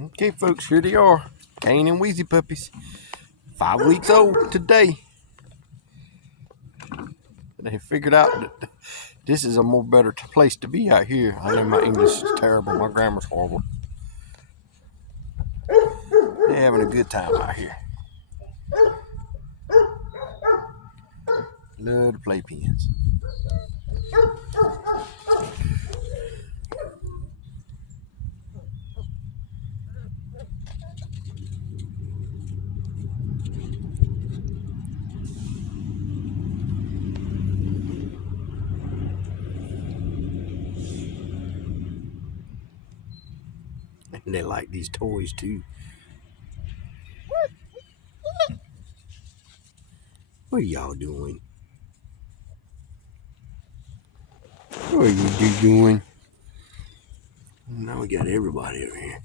Okay, folks, here they are. Kane and Wheezey puppies. 5 weeks old today. They figured out that this is a more better place to be out here. I know my English is terrible. My grammar's horrible. They're having a good time out here. Love the playpens. And they like these toys too. What are y'all doing? What are you doing? Now we got everybody over here.